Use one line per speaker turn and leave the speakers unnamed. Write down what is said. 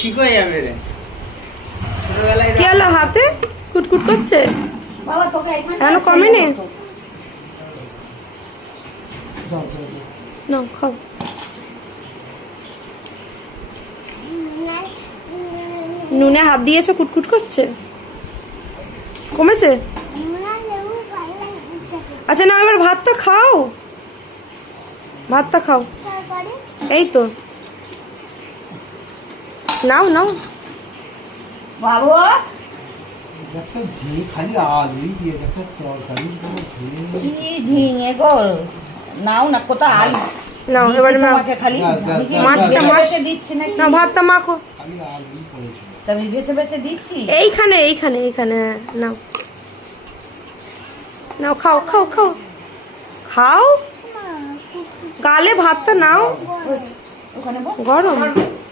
ঠিক হয়ে যাবে রে
ছোটবেলায় হাতে কুটকুট করছে বাবা তোকে একবার এখন কমে নে না খাও নুনে হাত দিয়েছো কুটকুট করছে কমেছে আচ্ছা না এবার ভাতটা খাও ভাতটা খাও এই তো नाउ नाउ
बाबू
जब तक घी खाली आज ही दिए जब तक तो खाली तो
घी घी घी ये गोल नाउ ना को तो आल
नाउ ये बड़े मैं खाली माछ का माछ दी थी ना ना भात तो माखो
तभी भी तो बेचे दी थी
एक खाने एक खाने एक खाने नाउ नाउ खाओ खाओ खाओ खाओ गाले भात तो नाउ गरम